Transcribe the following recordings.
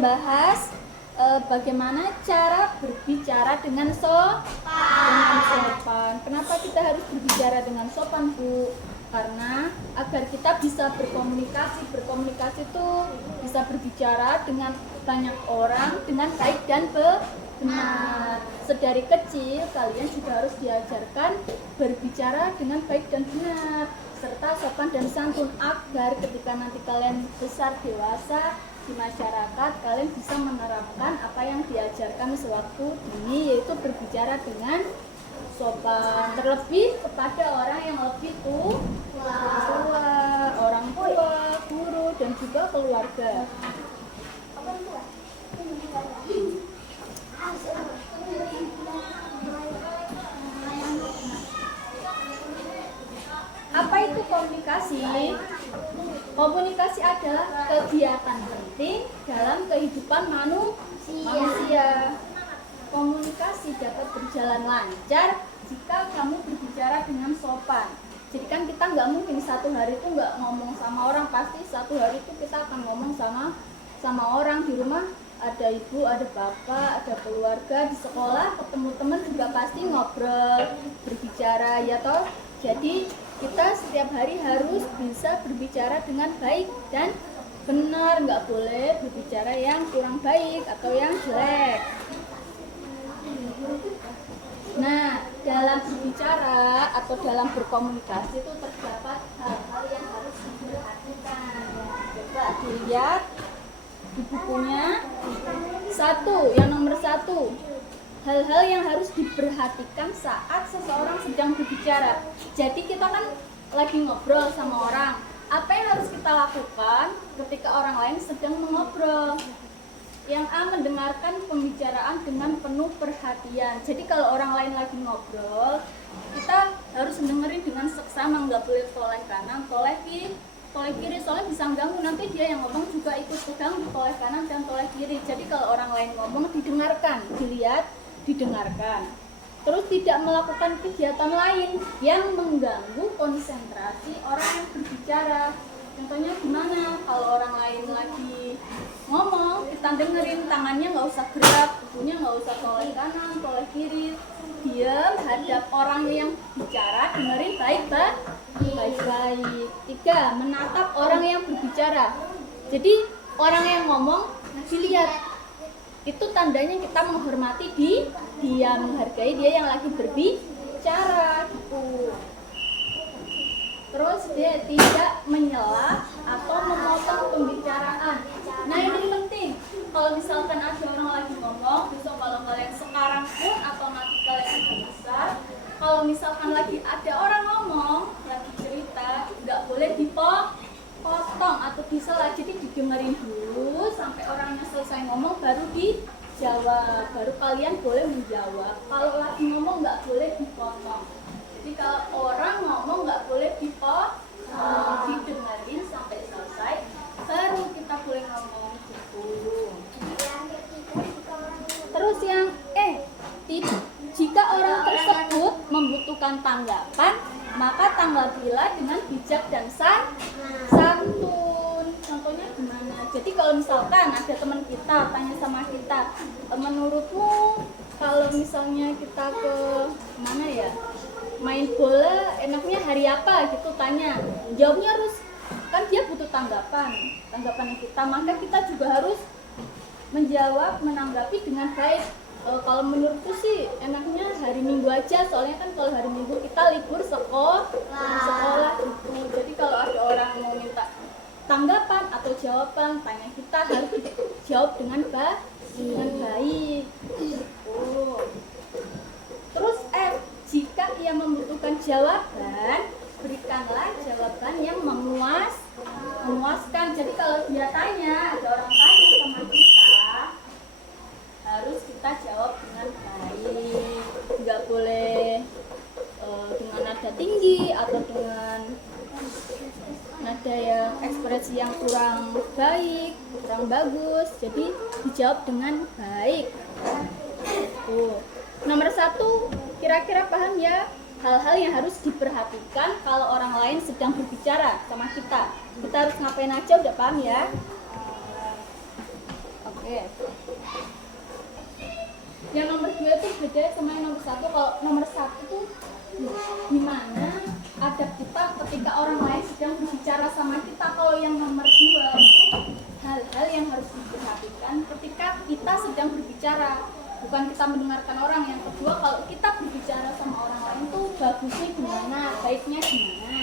membahas bagaimana cara berbicara dengan sopan. Kenapa kita harus berbicara dengan sopan, Bu? Karena agar kita bisa berkomunikasi itu bisa berbicara dengan banyak orang dengan baik dan benar. Sedari kecil kalian juga harus diajarkan berbicara dengan baik dan benar serta sopan dan santun agar ketika nanti kalian besar dewasa di masyarakat kalian bisa menerapkan apa yang diajarkan sewaktu dini, yaitu berbicara dengan sopan, terlebih kepada orang yang lebih tua, orang tua, guru dan juga keluarga. Apa itu komunikasi? Komunikasi adalah kegiatan penting dalam kehidupan manusia. Komunikasi dapat berjalan lancar jika kamu berbicara dengan sopan. Jadi kan kita nggak mungkin satu hari itu nggak ngomong sama orang, pasti satu hari itu kita akan ngomong sama orang. Di rumah ada ibu, ada bapak, ada keluarga, di sekolah ketemu teman juga pasti ngobrol, berbicara, ya toh. Jadi kita setiap hari harus bisa berbicara dengan baik dan benar, nggak boleh berbicara yang kurang baik atau yang jelek. Nah, dalam berbicara atau dalam berkomunikasi itu terdapat hal-hal yang harus diperhatikan. Coba dilihat di bukunya. Yang nomor 1, hal-hal yang harus diperhatikan saat seseorang sedang berbicara. Jadi kita kan lagi ngobrol sama orang. Apa yang harus kita lakukan ketika orang lain sedang mengobrol? Yang A, mendengarkan pembicaraan dengan penuh perhatian. Jadi kalau orang lain lagi ngobrol, kita harus dengerin dengan seksama, nggak boleh toleh kanan, toleh kiri, soalnya bisa mengganggu. Nanti dia yang ngomong juga ikut pegang toleh kanan dan toleh kiri. Jadi kalau orang lain ngomong didengarkan, dilihat, didengarkan. Terus tidak melakukan kegiatan lain yang mengganggu konsentrasi orang yang berbicara. Contohnya gimana? Kalau orang lain lagi ngomong, kita dengerin, tangannya nggak usah gerak, tubuhnya nggak usah toleh kanan, toleh kiri, diam, hadap orang yang bicara, dengerin baik-baik. 3, menatap orang yang berbicara. Jadi orang yang ngomong dilihat, itu tandanya kita menghormati dia, menghargai dia yang lagi berbicara gitu. Terus dia tidak menyela atau memotong pembicaraan. Nah ini penting. Kalau misalkan ada orang lagi ngomong, besok kalau kalian sekarang pun atau nanti kalian sudah besar, kalau misalkan lagi ada orang ngomong, lagi cerita, nggak boleh dipotong atau disela. Jadi didengerin dulu sampai orangnya selesai ngomong, baru dijawab. Baru kalian boleh menjawab. Kalau lagi ngomong nggak boleh dipotong. Jadi kalau orang ngomong nggak boleh dipotong, didengerin sampai selesai, baru kita boleh ngomong gitu. Terus yang jika orang tersebut membutuhkan tanggapan, maka tanggapilah dengan bijak dan santun. Contohnya gimana? Jadi kalau misalkan ada teman kita tanya sama kita, menurutmu kalau misalnya kita ke mana ya, main bola enaknya hari apa gitu, tanya, jawabnya harus, kan dia butuh tanggapan kita, maka kita juga harus menjawab, menanggapi dengan baik. Kalau menurutku sih enaknya hari Minggu aja, soalnya kan kalau hari Minggu kita libur sekolah gitu. Jadi kalau ada orang mau minta tanggapan atau jawaban, tanya kita harus dijawab dengan baik. Terus jika ia membutuhkan jawaban, berikanlah jawaban yang memuaskan. Jadi kalau dia tanya, ada orang tanya sama kita, harus kita jawab dengan baik. Nggak boleh dengan nada tinggi atau dengan nada yang ekspresi yang kurang baik, kurang bagus. Jadi dijawab dengan baik. Nomor 1, kira-kira paham ya hal-hal yang harus diperhatikan kalau orang lain sedang berbicara sama kita. Kita harus ngapain aja, udah paham ya? Oke. Oke. Yang nomor 2 itu beda sama yang nomor 1. Kalau nomor 1 tuh gimana adab kita ketika orang lain sedang berbicara sama kita. Kalau yang nomor 2 itu hal-hal yang harus diperhatikan ketika kita sedang berbicara, bukan kita mendengarkan orang. Yang kedua, kalau kita berbicara sama orang lain tuh bagusnya gimana, baiknya gimana.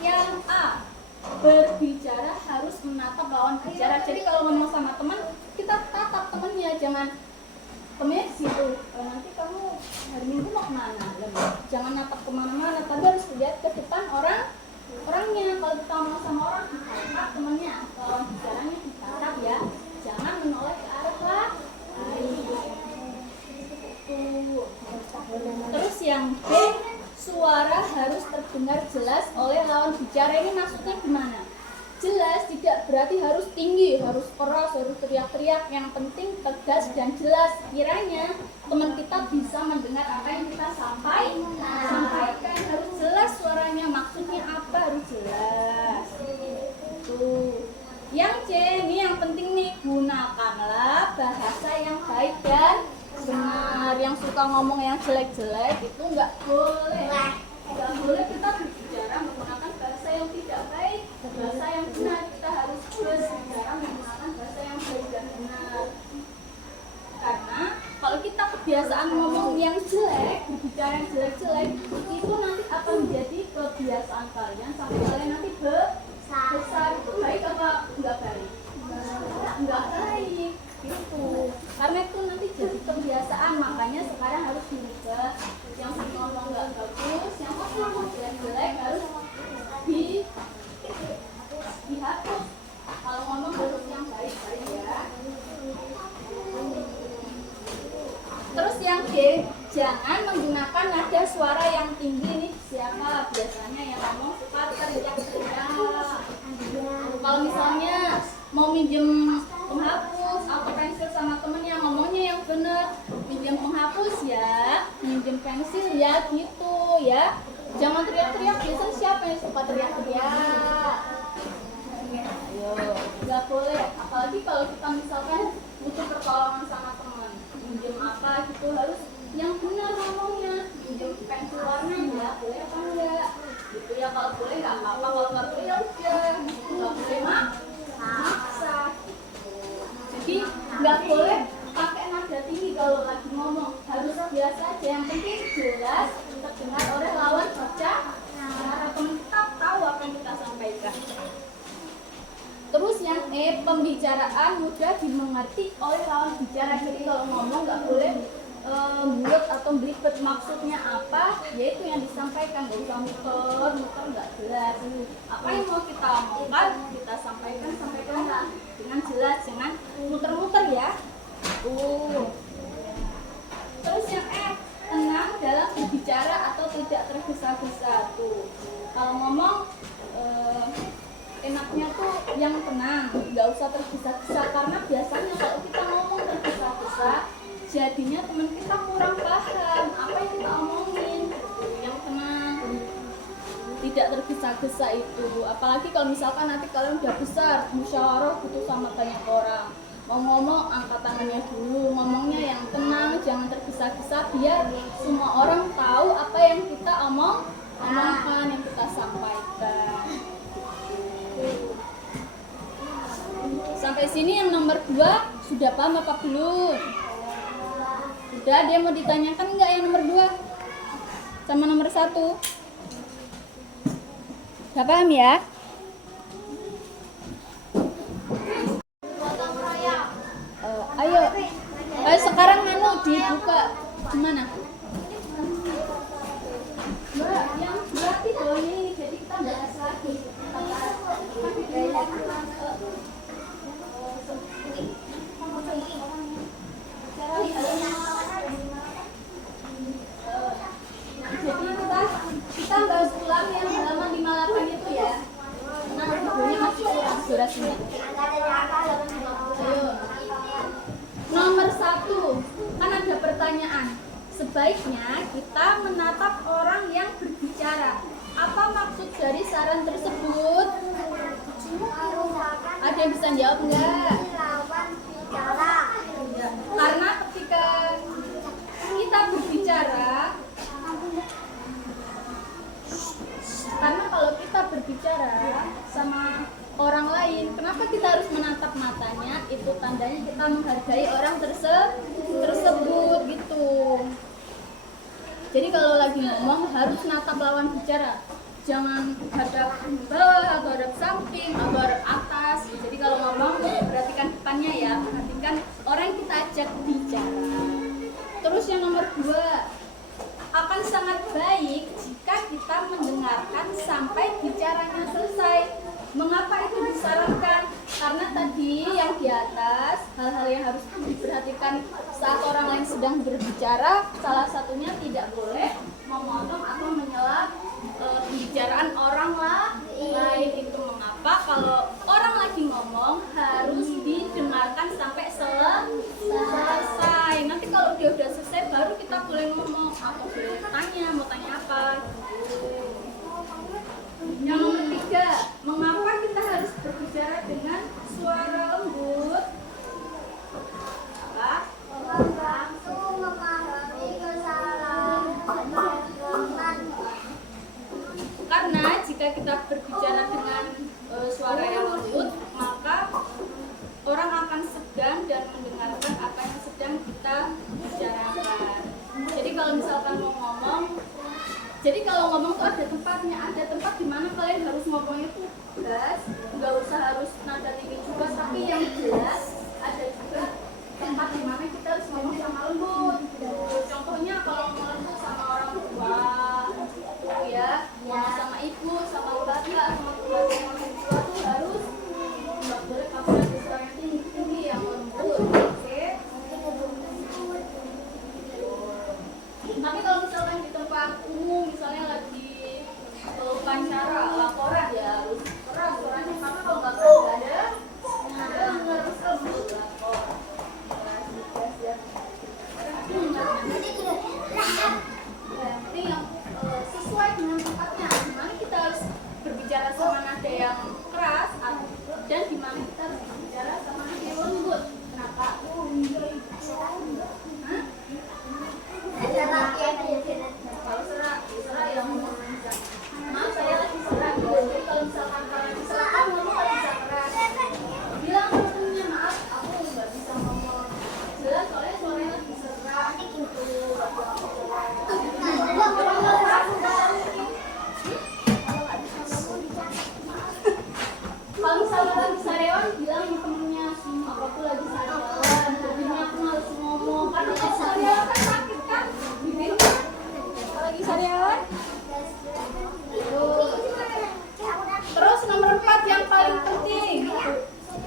Yang A, berbicara harus menatap lawan bicara. Jadi kalau ngomong sama teman, kita tatap temennya, jangan temennya di situ. Nanti kamu hari Minggu mau kemana? Jangan natap kemana-mana, tapi harus lihat ke depan orangnya. Kalau kita ngomong sama orang, ditatap temennya, lawan bicaranya ditatap ya, jangan menoleh ke arah lain. Terus yang B, suara harus terdengar jelas oleh lawan bicara. Ini maksudnya gimana? Jelas tidak berarti harus tinggi, harus keras, harus teriak-teriak. Yang penting tegas dan jelas. Kiranya teman kita bisa mendengar apa yang kita sampaikan. Harus jelas suaranya, maksudnya apa harus jelas. Tuh. Yang C, ini yang penting nih, gunakanlah bahasa yang baik dan benar. Yang suka ngomong yang jelek-jelek itu nggak boleh. Nggak boleh kita berbicara menggunakan bahasa yang tidak baik, bahasa yang benar. Kita harus berbicara menggunakan bahasa yang baik dan benar. Karena kalau kita kebiasaan ngomong yang jelek, berbicara yang jelek-jelek, itu nanti akan menjadi kebiasaan kalian sampai kalian nanti besar. Itu baik apa nggak baik? Nggak baik. Gitu. Karena itu nanti jadi kebiasaan, makanya sekarang harus dirubah. Yang ngomong nggak bagus, yang ngomong jelek-jelek harus dihapus. Kalau ngomong harus yang baik-baik ya. Terus yang D, jangan menggunakan nada suara yang tinggi. Nih siapa biasanya yang ngomong suka teriak-teriak. Kalau misalnya mau minjem penghapus atau pensil sama temennya, ngomongnya yang bener. Minjem penghapus ya, minjem pensil ya, gitu ya. Jangan teriak-teriak. Biasanya siapa yang suka teriak-teriak? Ayo, nggak boleh. Apalagi kalau kita misalkan butuh pertolongan sama teman, minjem apa gitu, harus yang benar ngomongnya. Minjem pensil warna ya, boleh apa enggak? Gitu ya. Kalau boleh nggak apa-apa, kalau nggak boleh ya udah. Nggak boleh maksa. Jadi nggak boleh pakai nada tinggi kalau lagi ngomong, harus biasa aja. Yang penting jelas terdengar oleh lawan bicara, teman kita tahu apa yang kita sampaikan. Terus yang E, pembicaraan mudah dimengerti oleh lawan bicara. Jadi kalau ngomong nggak boleh bulat atau belibet. Maksudnya apa, yaitu yang disampaikan. Nggak usah muter nggak jelas. Apa yang mau kita omongkan, kita sampaikan dengan jelas, jangan muter-muter ya. Terus yang F, tenang dalam berbicara atau tidak tergesa-gesa. Tuh, kalau ngomong enaknya tuh yang tenang, nggak usah tergesa-gesa. Karena biasanya kalau kita ngomong tergesa-gesa, jadinya teman kita kurang paham apa yang kita omongin. Yang tenang, tidak tergesa-gesa itu. Apalagi kalau misalkan nanti kalian udah besar, musyawarah butuh sama banyak orang, mau ngomong angkat tangannya dulu, ngomongnya yang tenang, jangan tergesa-gesa, biar semua orang tahu apa yang kita omongkan, yang kita sampaikan. Sampai sini yang nomor 2 sudah paham apa belum? Udah, dia mau ditanyakan nggak yang nomor 2 sama nomor 1? Udah paham ya? Ayo, sekarang dibuka gimana? Mbak, yang berarti dong ini, jadi kita bahas lagi. Jadi kita bahas ulang yang halaman 58 itu ya. Nah, videonya masih kurang durasinya. Ayo. Nomor 1, kan ada pertanyaan. Sebaiknya kita menatap orang yang berbicara. Apa maksud dari saran tersebut? Ada yang bisa jawab enggak? itu tandanya kita menghargai orang tersebut gitu. Jadi kalau lagi ngomong harus natap lawan bicara, jangan hadap bawah atau hadap samping atau hadap atas. Jadi kalau ngomong perhatikan depannya ya, perhatikan orang yang kita ajak bicara. Terus yang nomor 2, akan sangat baik jika kita mendengarkan sampai bicaranya selesai. Mengapa itu disarankan? Karena tadi yang di atas, hal-hal yang harus diperhatikan saat orang lain sedang berbicara, salah satunya tidak boleh memotong atau menyela pembicaraan orang lain. Itu mengapa kalau orang lagi ngomong harus didengarkan sampai selesai. Nanti kalau dia udah selesai baru kita boleh ngomong atau boleh tanya, mau tanya apa. Yang nomor 3, mengapa kita harus berbicara dengan suara lembut? Apa? Langsung memahami kesalahan teman. Karena jika kita berbicara dengan suara yang lembut, maka orang akan segan dan mendengarkan apa yang sedang kita bicarakan. Jadi kalau misalkan mau ngomong, tuh ada tempatnya, ada tempat di mana kalian harus ngomongnya tuh jelas, nggak usah harus nada tinggi juga, tapi yang jelas. Ada juga tempat di mana kita harus ngomong sama lembut. Contohnya kalau ngomong lembut sama orang tua, tuh ya, sama ibu, sama keluarga, sama keluarga yang orang tua tuh harus nggak boleh pakai suara yang tinggi yang lembut. Oke? Tapi kalau misalkan di tempat umum, misalnya lagi wawancara, laporan ya harus keras suaranya, karena kalau nggak keras nggak ada harus lembut lapor. Ini yang sesuai dengan tempatnya. Dimana kita harus berbicara sama nada yang keras dan dimana kita harus berbicara sama nada yang lembut. Kenapa? Kalau serak yang ngomong kencang. Maaf, saya lagi serak. Jadi kalau misalkan kalian serak, ngomong nggak bisa keras. Bilang ke temennya, maaf, aku nggak bisa ngomong jelas soalnya suaranya lagi serak. Gitu. Kalau misalkan lagi sariawan, bilang sama temennya, aku lagi sariawan, jadinya aku harus ngomong. Karena kalau sariawan kan sakit kan, bibir kan. Kalau lagi sariawan. Terus nomor 4 yang paling penting,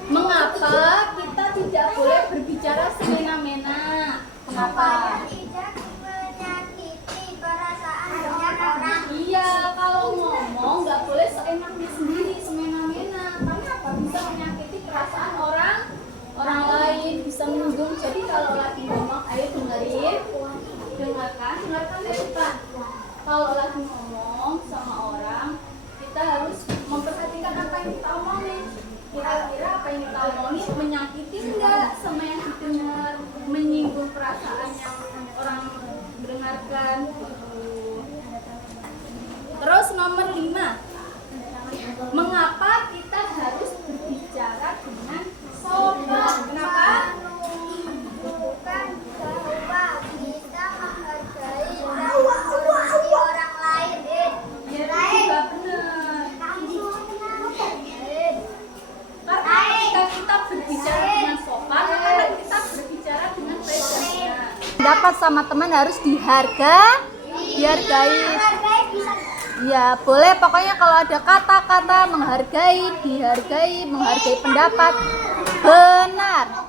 mengapa kita tidak boleh berbicara semena-mena? Kenapa? Tidak menyakiti perasaan banyak orang. Iya, kalau ngomong nggak boleh seenaknya sendiri, semena-mena. Karena apa? Bisa menyakiti perasaan orang lain, bisa menyinggung. Jadi kalau lagi ngomong, ayo dengarkan dari depan. Kalau lagi ngomong sama orang, kita harus memperhatikan apa yang kita omongin. Kira-kira apa yang kita omongin menyakiti enggak sama yang didengar, menyinggung perasaan yang orang mendengarkan. Terus nomor 5, mengapa kita harus berbicara dengan sopan? Kenapa? Bukan bahwa bisa menghargai dan menghormati orang lain. Ya, juga benar. Karena ketika kita berbicara dengan sopan, maka kita berbicara dengan baik. Dapat sama teman harus dihargai. Ya, boleh pokoknya kalau ada kata-kata menghargai, menghargai pendapat. Benar.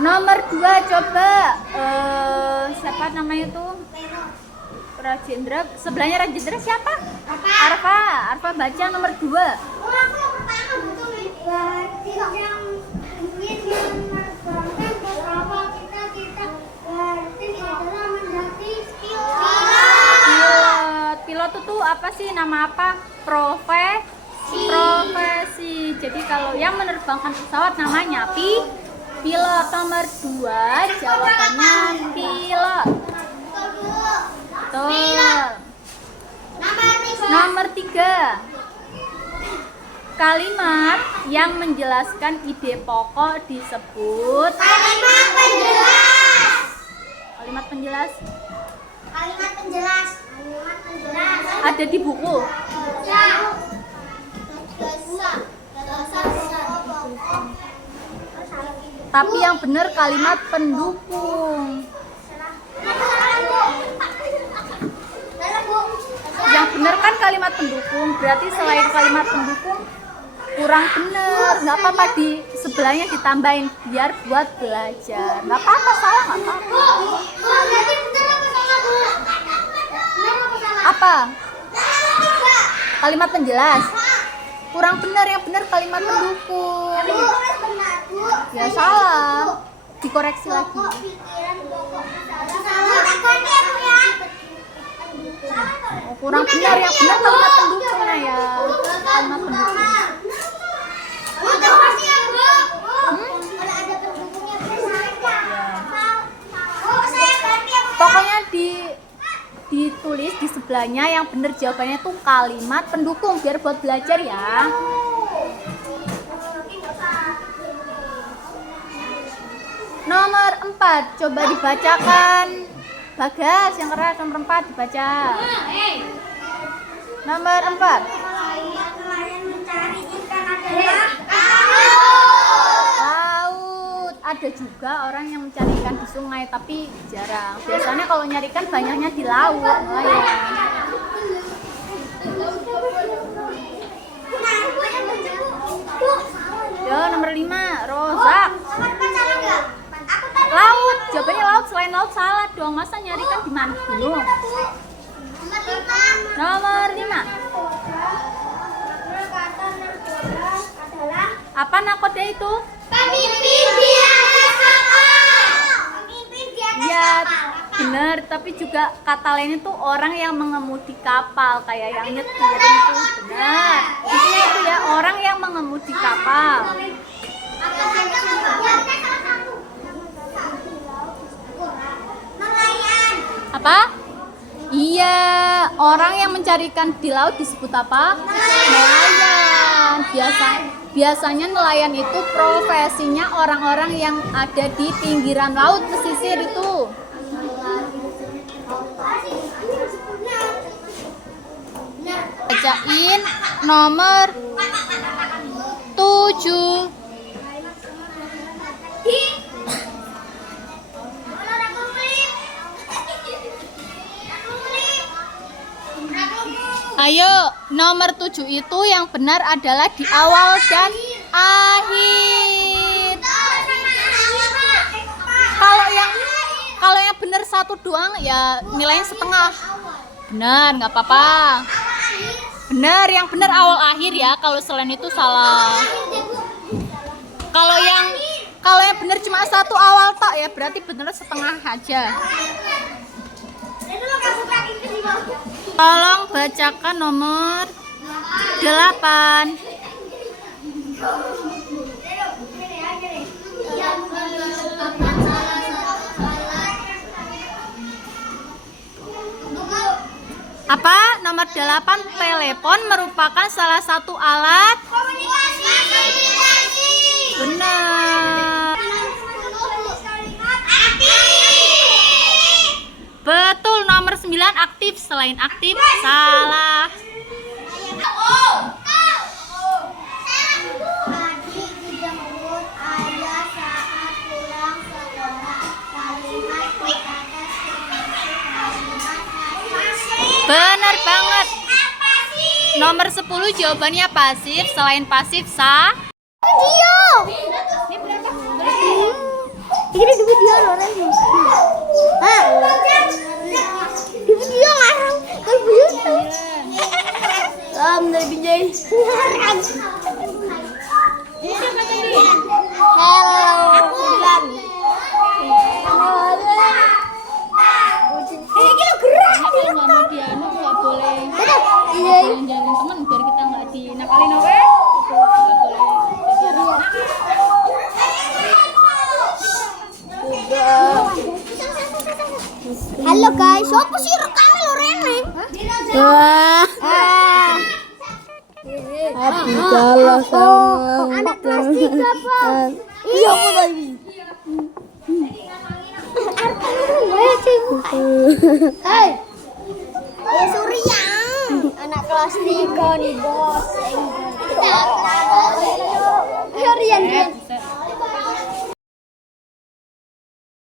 Nomor 2 coba siapa namanya tuh? Rajendra, sebelahnya Rajendra siapa? Arfa baca nomor 2. Pilot itu apa sih, nama apa? Profesi. Jadi kalau yang menerbangkan pesawat namanya pilot. Nomor 2 jawabannya pilot. Betul. Nomor 3 Kalimat yang menjelaskan ide pokok disebut Kalimat penjelas. kalimat penjelas. Kalimat penjelas. Kalimat penjelas. Ada di buku. Ya. Tapi yang benar kalimat pendukung. Yang benar kan kalimat pendukung. Berarti selain kalimat pendukung kurang bener. Nggak apa-apa, di sebelahnya ditambahin biar buat belajar. Nggak apa-apa, salah nggak apa-apa. Apa? Kalimat penjelas. Kurang benar, yang benar kalimat pendukung. Ya salah. Dikoreksi lagi. Oh, kurang benar, yang benar kalimat pendukungnya ya. Kalimat pendukung. Pokoknya ditulis di sebelahnya yang benar jawabannya tuh kalimat pendukung biar buat belajar ya. Nomor 4 coba dibacakan. Bagas yang keras, nomor 4 dibaca. Nomor 4. Laut. Ada juga orang yang mencari ikan di sungai tapi jarang. Biasanya kalau nyari ikan banyaknya di laut, nelayan. Yo, nomor 5, Rozak. Laut, jawabannya laut. Selain laut salah dong. Masa nyari ikan di mana? Gunung. Nomor 5. Apa nakoda itu? Pemimpin di atas kapal. Pemimpin di atas Ya, kapal. bener. Tapi juga kata lain itu orang yang mengemudi kapal, kayak yang nyetirin itu. Benar. Intinya itu ya, orang yang mengemudi kapal. Nelayan. Apa? Iya, orang yang mencari ikan di laut disebut apa? Nelayan. Biasanya nelayan itu profesinya orang-orang yang ada di pinggiran laut, pesisir itu. Bacain nomor 7. Ayo, nomor 7 itu yang benar adalah di awal dan akhir. Kalau yang benar satu doang ya nilainya setengah. Benar, nggak apa-apa. Benar, yang benar awal akhir ya. Kalau selain itu salah. Kalau yang benar cuma satu awal tak ya berarti benar setengah aja. Tolong bacakan nomor 8. Apa? Nomor 8, telepon merupakan salah satu alat. Benar. Betul, nomor 9 aktif. Selain aktif, salah. Benar banget. Nomor 10 jawabannya pasif. Selain pasif, sah. Video. Ini berapa? Ini di video loh Ren. Ah. Di video ngarang. Di video. Dari Binjai. Hello. Aku bilang. Ini kita gerak. Kalau nggak mau dianu nggak boleh. Iya. Jangan teman biar kita nggak dinakalin, oke? Itu nggak boleh. Halo guys, siapa sih rekamnya lo Rene? Wah. Abdullah sama Anak kelas 3, Pak. iya apa tadi? Hei. Surya. Anak kelas 3 nih, Bos. Herian dia.